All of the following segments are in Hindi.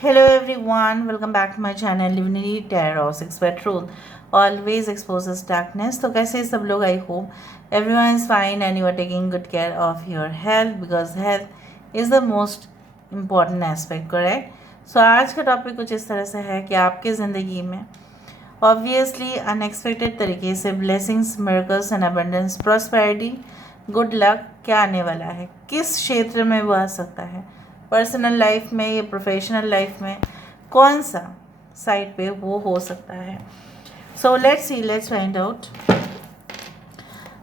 Hello everyone, welcome back to my channel Luminary Tarot 6 Truth always exposes darkness. तो कैसे सब लोग? I hope everyone is fine and you are taking good care of your health because health is the most important aspect, correct? So आज का टॉपिक कुछ इस तरह से है कि आपके ज़िंदगी में ऑब्वियसली अनएक्सपेक्टेड तरीके से blessings, miracles and abundance, prosperity, good luck क्या आने वाला है, किस क्षेत्र में वो आ सकता है, पर्सनल लाइफ में या प्रोफेशनल लाइफ में, कौन सा साइड पे वो हो सकता है. So let's see, let's find out.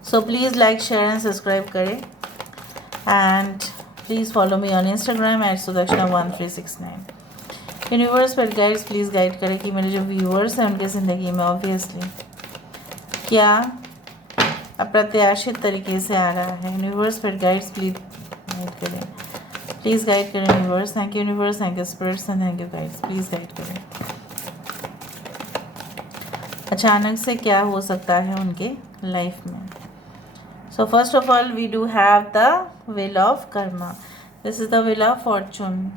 So please like, share and subscribe करें and please follow me on Instagram @sudakshana1369. Universe पर गाइड्स प्लीज़ गाइड करें कि मेरे जो व्यूअर्स हैं उनके ज़िंदगी में ऑब्वियसली क्या अप्रत्याशित तरीके से आ रहा है. यूनिवर्स पर गाइड्स प्लीज़ गाइड करें, प्लीज़ गाइड करें universe. Thank you universe, thank you spirits and thank you guides. Please guide करें. अचानक से क्या हो सकता है उनके लाइफ में. So first of all we do have the wheel of karma. This is the wheel of fortune.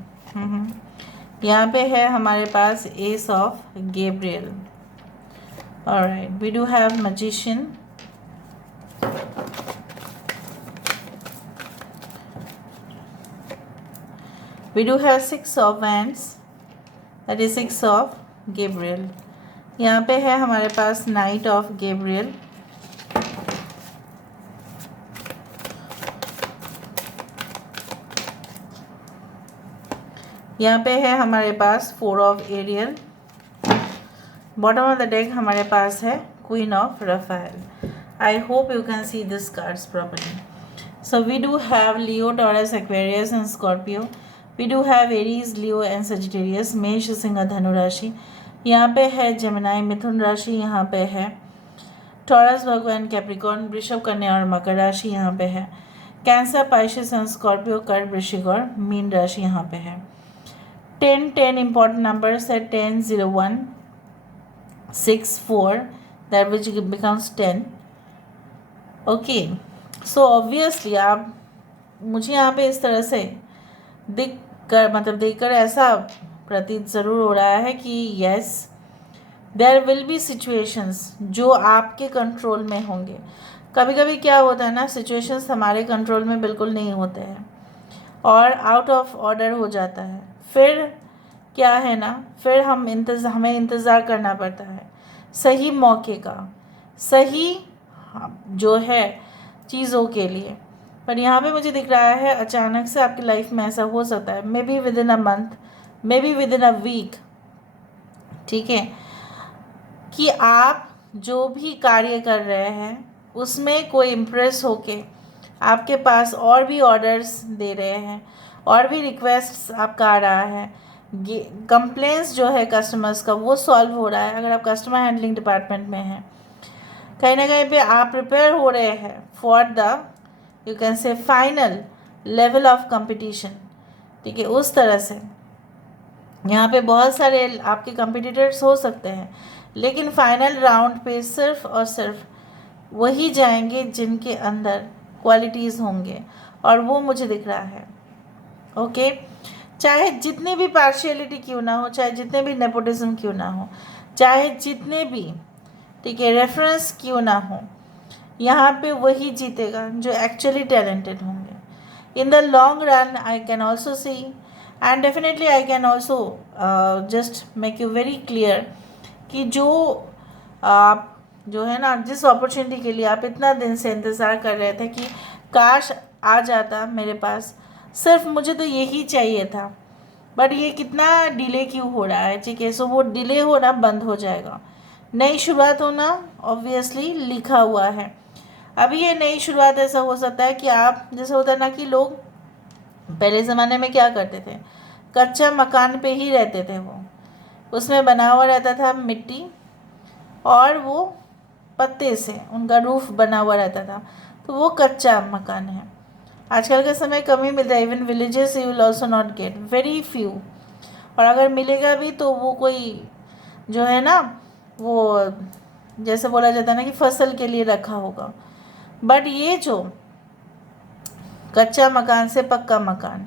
यहाँ पे है हमारे पास ace of Gabriel. Alright, we do have magician. We do have 6 of wands, that is 6 of Gabriel. यहाँ पे है हमारे पास नाइट ऑफ गैब्रियल. यहाँ पे है हमारे पास 4 of Ariel. Bottom of the deck हमारे पास है queen of Raphael. I hope you can see this cards properly. So we do have Leo, Taurus, Aquarius and Scorpio. We do have Aries, Leo and Sagittarius. मेष, सिंह, धनु राशि. यहाँ पे है जेमिनाई, मिथुन राशि. यहाँ पे है टॉरस, भगवान, कैप्रिकॉर्न, वृषभ, कन्या और मकर राशि. यहाँ पे है कैंसर, पाइसेस एंड स्कॉर्पियो, कर्क, वृश्चिक और मीन राशि. यहाँ पे है 10 important numbers है. 10, 0, 1, 6, 4, that which becomes 10. Okay, so obviously आप मुझे यहाँ पे इस तरह से देखकर ऐसा प्रतीत ज़रूर हो रहा है कि yes, there will be situations जो आपके कंट्रोल में होंगे. कभी कभी क्या होता है ना, सिचुएशंस हमारे कंट्रोल में बिल्कुल नहीं होते हैं और आउट ऑफ ऑर्डर हो जाता है. फिर क्या है ना, फिर हमें इंतज़ार करना पड़ता है सही मौके का, सही जो है चीज़ों के लिए. पर यहाँ पे मुझे दिख रहा है अचानक से आपकी लाइफ में ऐसा हो सकता है, may be within a month, maybe within a week. ठीक है, कि आप जो भी कार्य कर रहे हैं उसमें कोई इम्प्रेस होके आपके पास और भी ऑर्डर्स दे रहे हैं और भी रिक्वेस्ट आपका आ रहा है. कंप्लेंट्स जो है कस्टमर्स का वो सॉल्व हो रहा है. अगर आप कस्टमर हैंडलिंग डिपार्टमेंट में हैं, कहीं ना कहीं पे आप प्रिपेयर हो रहे हैं फॉर द, यू कैन से, फाइनल लेवल ऑफ कंपटीशन. ठीक है, उस तरह से यहाँ पे बहुत सारे आपके कंपटीटर्स हो सकते हैं, लेकिन फाइनल राउंड पे सिर्फ और सिर्फ वही जाएंगे जिनके अंदर क्वालिटीज़ होंगे, और वो मुझे दिख रहा है. ओके, चाहे जितनी भी पार्शियलिटी क्यों ना हो, चाहे जितने भी नेपोटिज्म क्यों ना हो, चाहे जितने भी, ठीक है, रेफरेंस क्यों ना हो, यहाँ पे वही जीतेगा जो एक्चुअली टैलेंटेड होंगे. In the long run I can also see and definitely I can also just make you very clear कि जो आप जो है ना, जिस अपॉर्चुनिटी के लिए आप इतना दिन से इंतज़ार कर रहे थे कि काश आ जाता मेरे पास, सिर्फ मुझे तो यही चाहिए था, बट ये कितना डिले क्यों हो रहा है. ठीक है, सो वो डिले होना बंद हो जाएगा. नई शुरुआत होना ऑब्वियसली लिखा हुआ है. अभी ये नई शुरुआत ऐसा हो सकता है कि आप, जैसे होता है ना कि लोग पहले ज़माने में क्या करते थे, कच्चा मकान पे ही रहते थे. वो उसमें बना हुआ रहता था मिट्टी और वो पत्ते से उनका रूफ बना हुआ रहता था, तो वो कच्चा मकान है. आजकल के समय कम ही मिलता है. Even villages you will also not gate, very few. और अगर मिलेगा भी तो वो कोई जो है ना, वो जैसे बोला जाता है ना कि फसल के लिए रखा होगा. बट ये जो कच्चा मकान से पक्का मकान,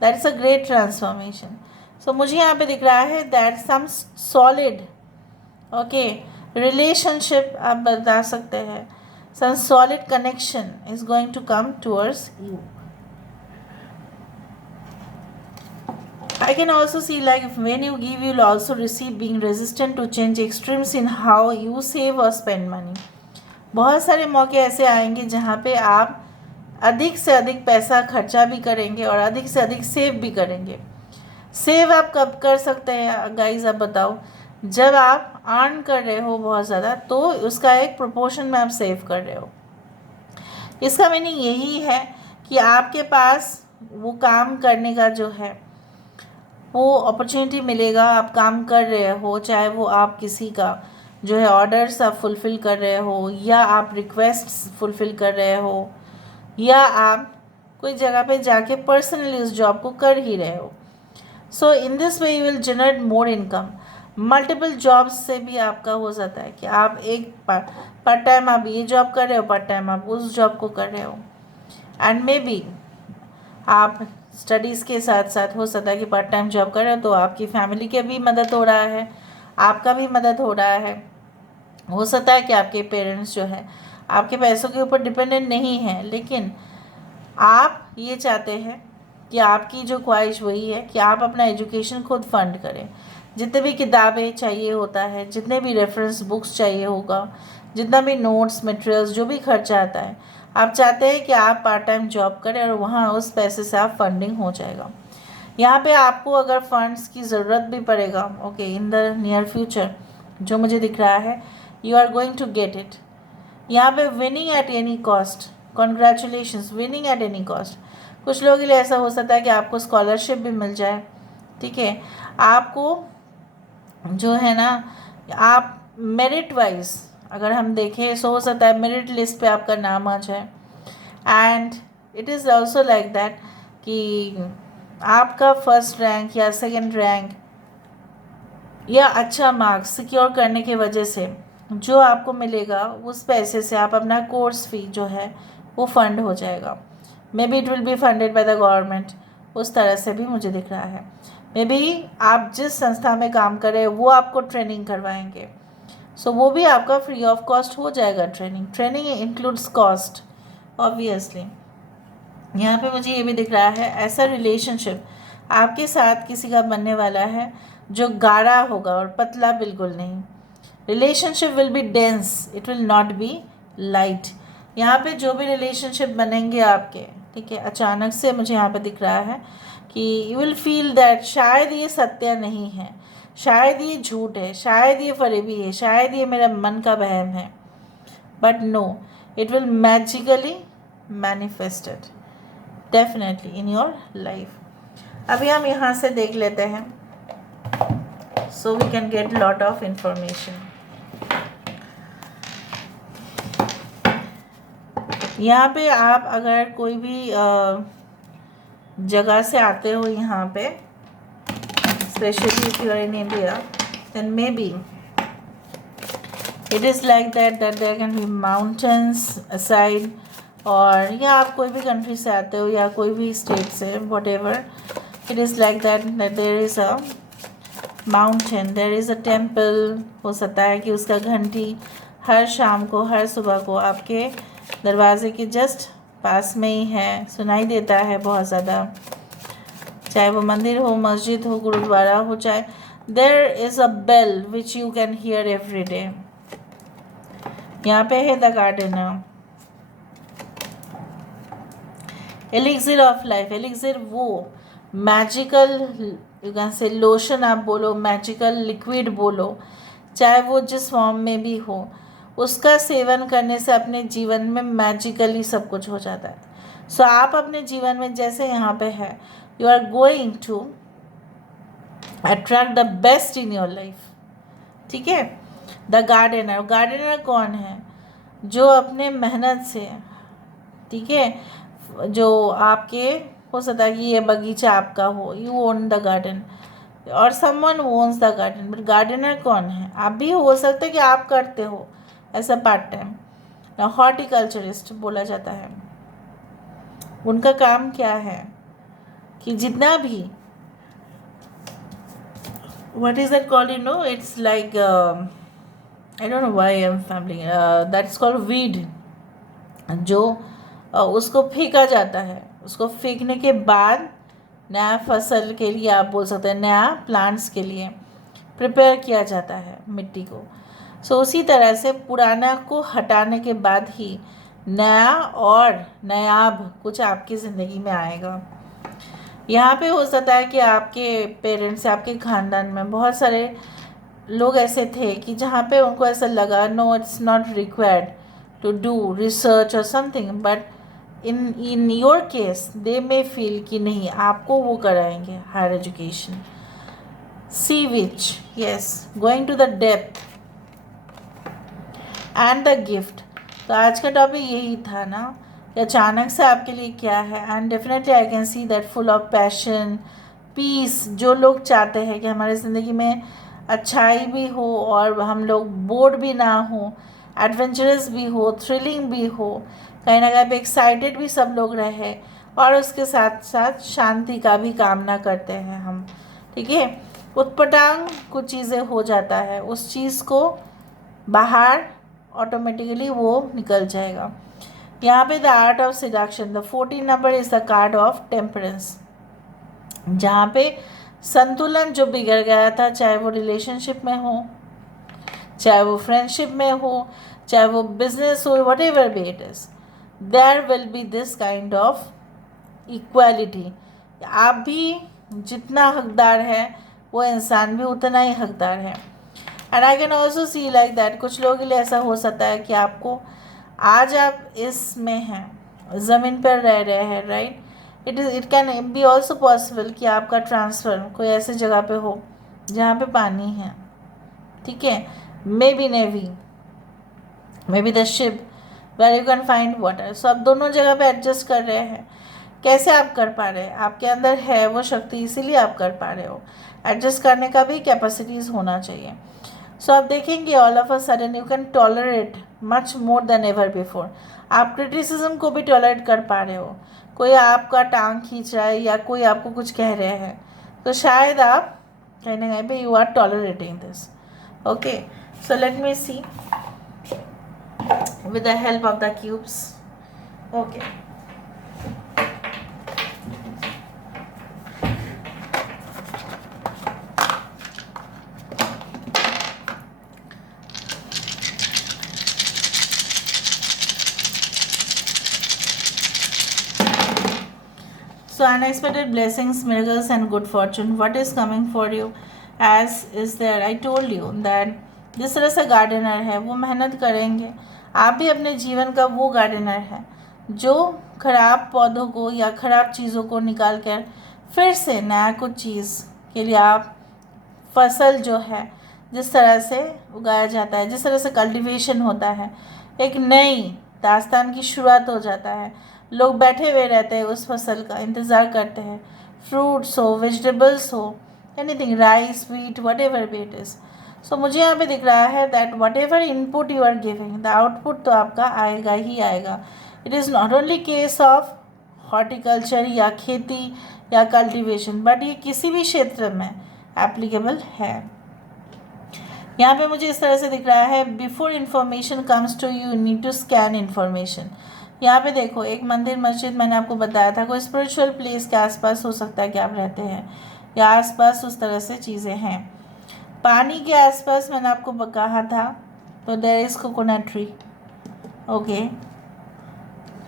that is a great transformation. So मुझे यहाँ पे दिख रहा है that some solid okay relationship आप बता सकते हैं, some solid connection is going to come towards you. I can also see like when you give, you will also receive, being resistant to change, extremes in how you save or spend money. बहुत सारे मौके ऐसे आएंगे जहाँ पे आप अधिक से अधिक पैसा खर्चा भी करेंगे और अधिक से अधिक सेव भी करेंगे. सेव आप कब कर सकते हैं गाइज, आप बताओ. जब आप अर्न कर रहे हो बहुत ज़्यादा तो उसका एक प्रोपोर्शन में आप सेव कर रहे हो. इसका मीनिंग यही है कि आपके पास वो काम करने का जो है वो अपॉर्चुनिटी मिलेगा, आप काम कर रहे हो, चाहे वो आप किसी का जो है ऑर्डर्स आप फुलफ़िल कर रहे हो, या आप रिक्वेस्ट्स फुलफ़िल कर रहे हो, या आप कोई जगह पे जाके पर्सनली उस जॉब को कर ही रहे हो. So in this way you will generate more income. Multiple jobs से भी आपका हो जाता है कि आप एक पार्ट टाइम आप ये जॉब कर रहे हो, पार्ट टाइम आप उस जॉब को कर रहे हो, एंड मे बी आप स्टडीज़ के साथ साथ हो सकता है कि पार्ट टाइम जॉब कर रहे हो तो आपकी फैमिली के भी मदद हो रहा है, आपका भी मदद हो रहा है. हो सकता है कि आपके पेरेंट्स जो है आपके पैसों के ऊपर डिपेंडेंट नहीं हैं, लेकिन आप ये चाहते हैं कि आपकी जो ख्वाहिश वही है कि आप अपना एजुकेशन खुद फंड करें. जितने भी किताबें चाहिए होता है, जितने भी रेफरेंस बुक्स चाहिए होगा, जितना भी नोट्स मटेरियल्स जो भी खर्चा आता है, आप चाहते हैं कि आप पार्ट टाइम जॉब करें और वहाँ उस पैसे से आप फंडिंग हो जाएगा. यहाँ पे आपको अगर फंड्स की ज़रूरत भी पड़ेगा okay in the near future, जो मुझे दिख रहा है, you are going to get it. यहाँ पे winning at any cost, congratulations, winning at any cost. कुछ लोगों के लिए ऐसा हो सकता है कि आपको स्कॉलरशिप भी मिल जाए. ठीक है, आपको जो है ना, आप मेरिट वाइज अगर हम देखें सो हो सकता है मेरिट लिस्ट पे आपका नाम आ जाए. And it is also like that कि आपका फर्स्ट रैंक या सेकंड रैंक या अच्छा मार्क्स सिक्योर करने की वजह से जो आपको मिलेगा उस पैसे से आप अपना कोर्स फी जो है वो फंड हो जाएगा. May be it will be funded by the government. उस तरह से भी मुझे दिख रहा है. मे बी आप जिस संस्था में काम कर रहे हैं वो आपको ट्रेनिंग करवाएंगे, सो वो भी आपका फ्री ऑफ कॉस्ट हो जाएगा. Training includes cost obviously. यहाँ पे मुझे ये भी दिख रहा है ऐसा रिलेशनशिप आपके साथ किसी का बनने वाला है जो गाढ़ा होगा और पतला बिल्कुल नहीं. Relationship will be dense, it will not be light. यहाँ पे जो भी रिलेशनशिप बनेंगे आपके, ठीक है, अचानक से मुझे यहाँ पे दिख रहा है कि यू विल फील दैट शायद ये सत्य नहीं है, शायद ये झूठ है, शायद ये फरेबी है, शायद ये मेरा मन का वहम है. But no, it will magically manifested definitely in your life. अभी हम यहाँ से देख लेते हैं so we can get lot of information. यहाँ पे आप अगर कोई भी जगह से आते हो यहाँ पे, specially if you are in India, then maybe it is like that there can be mountains aside, और या आप कोई भी कंट्री से आते हो या कोई भी स्टेट से, whatever, it is like that there is a mountain, there is a temple. हो सकता है कि उसका घंटी हर शाम को, हर सुबह को आपके दरवाजे के जस्ट पास में ही है, सुनाई देता है बहुत ज़्यादा. चाहे वो मंदिर हो, मस्जिद हो, गुरुद्वारा हो, चाहे there is a bell which you can hear every day. यहाँ पे है the gardener. Elixir of life, elixir वो magical you can say lotion आप बोलो, मैजिकल लिक्विड बोलो, चाहे वो जिस फॉर्म में भी हो, उसका सेवन करने से अपने जीवन में मैजिकली सब कुछ हो जाता है. सो आप अपने जीवन में जैसे यहाँ पे है, you are going to attract the best in your life. ठीक है, द गार्डनर. गार्डनर कौन है? जो अपने मेहनत से, ठीक है, जो आपके हो सकता है कि ये बगीचा आपका हो, यू ओन द गार्डन और someone owns the garden. But gardener कौन है? आप भी हो सकता है कि आप करते हो ऐसा पार्ट टाइम. हॉर्टिकल्चरिस्ट बोला जाता है. उनका काम क्या है कि जितना भी what is that called, it's like I don't know why I'm fumbling, that's called weed, जो उसको फेंका जाता है, उसको फेंकने के बाद नया फसल के लिए, आप बोल सकते हैं नया प्लांट्स के लिए प्रिपेयर किया जाता है मिट्टी को। सो उसी तरह से पुराना को हटाने के बाद ही नया और नायाब कुछ आपकी ज़िंदगी में आएगा। यहाँ पे हो सकता है कि आपके पेरेंट्स, आपके ख़ानदान में बहुत सारे लोग ऐसे थे कि जहाँ पे उनको ऐसा लगा, no it's not required to do research और something, but in your case they may feel कि नहीं, आपको वो कराएंगे higher education, see which, yes, going to the depth and the gift. तो आज का टॉपिक यही था ना कि अचानक से आपके लिए क्या है। And definitely I can see that full of passion, peace, जो लोग चाहते हैं कि हमारी ज़िंदगी में अच्छाई भी हो और हम लोग बोर्ड भी ना हो, एडवेंचरस भी हो, थ्रिलिंग भी हो, कहीं ना कहीं पे एक्साइटेड भी सब लोग रहे, और उसके साथ साथ शांति का भी कामना करते हैं हम, ठीक है। उटपटांग कुछ चीज़ें हो जाता है, उस चीज़ को बाहर ऑटोमेटिकली वो निकल जाएगा। यहाँ पे the art of seduction, the 14 number is the card of temperance, जहाँ पे संतुलन जो बिगड़ गया था, चाहे वो रिलेशनशिप में हो, चाहे वो फ्रेंडशिप में हो, चाहे वो बिजनेस हो, whatever be it is, there will be this kind of equality. आप भी जितना हकदार है वो इंसान भी उतना ही हकदार है। And I can also see like that, कुछ लोगों के लिए ऐसा हो सकता है कि आपको आज आप इसमें हैं, ज़मीन पर रह रहे हैं, right, it can be also possible कि आपका ट्रांसफ़र कोई ऐसी जगह पे हो जहाँ पे पानी है, ठीक है, मे be navy, may be the ship where you can find water. So आप दोनों जगह पे एडजस्ट कर रहे हैं। कैसे आप कर पा रहे हैं? आपके अंदर है वो शक्ति, इसीलिए आप कर पा रहे हो। एडजस्ट करने का भी कैपेसिटीज़ होना चाहिए। सो आप देखेंगे all of a sudden you can tolerate much more than ever before. आप क्रिटिसिज्म को भी टॉलरेट कर पा रहे हो। कोई आपका टांग खींच रहा है या कोई आपको कुछ कह रहे हैं, तो शायद आप कहीं ना कहीं पे you are tolerating this. Okay, so let me see with the help of the cubes. Okay, so unexpected blessings, miracles and good fortune, what is coming for you as is there, I told you that जिस तरह से गार्डनर है वो मेहनत करेंगे, आप भी अपने जीवन का वो गार्डनर है जो ख़राब पौधों को या ख़राब चीज़ों को निकाल कर फिर से नया कुछ चीज़ के लिए आप फसल जो है जिस तरह से उगाया जाता है, जिस तरह से कल्टीवेशन होता है, एक नई दास्तान की शुरुआत हो जाता है। लोग बैठे हुए रहते हैं, उस फसल का इंतज़ार करते हैं, फ्रूट्स हो, वेजिटेबल्स हो, anything, rice, wheat, whatever be it is. So मुझे यहाँ पे दिख रहा है that whatever input you are giving, the output तो आपका आएगा ही आएगा। It is not only case of horticulture या खेती या कल्टीवेशन, बट ये किसी भी क्षेत्र में एप्लीकेबल है। यहाँ पे मुझे इस तरह से दिख रहा है, before information comes to you need to scan information. यहाँ पे देखो, एक मंदिर, मस्जिद, मैंने आपको बताया था, कोई स्पिरिचुअल प्लेस के आसपास हो सकता है कि आप रहते हैं या आसपास उस तरह से चीज़ें हैं। पानी के आसपास मैंने आपको कहा था, तो there is coconut tree. Okay,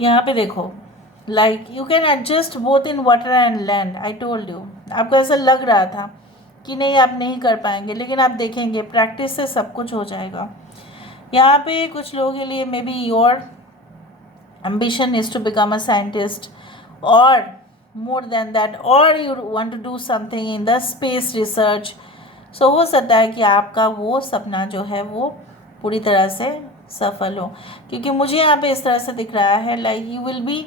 यहाँ पे देखो, like you can adjust both in water and land. I told you, आपको ऐसा लग रहा था कि नहीं आप नहीं कर पाएंगे, लेकिन आप देखेंगे प्रैक्टिस से सब कुछ हो जाएगा। यहाँ पे कुछ लोगों के लिए may be your ambition is to become a scientist or more than that, or you want to do something in the space research. So हो सकता है कि आपका वो सपना जो है वो पूरी तरह से सफल हो, क्योंकि मुझे यहाँ पे इस तरह से दिख रहा है like you will be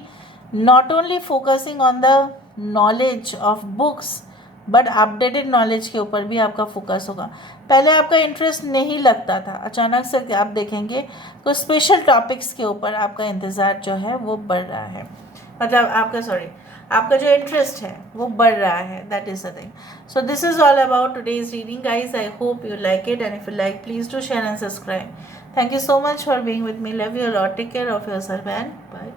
not only focusing on the knowledge of books but updated knowledge के ऊपर भी आपका फोकस होगा। पहले आपका इंटरेस्ट नहीं लगता था, अचानक से आप देखेंगे तो स्पेशल टॉपिक्स के ऊपर आपका इंतज़ार जो है वो बढ़ रहा है, मतलब आपका आपका जो इंटरेस्ट है वो बढ़ रहा है. That is the thing. So this is all about today's reading guys. I hope you like it, and if you like, please do share and subscribe. Thank you so much for being with me. Love you a lot. Take care of yourself and bye.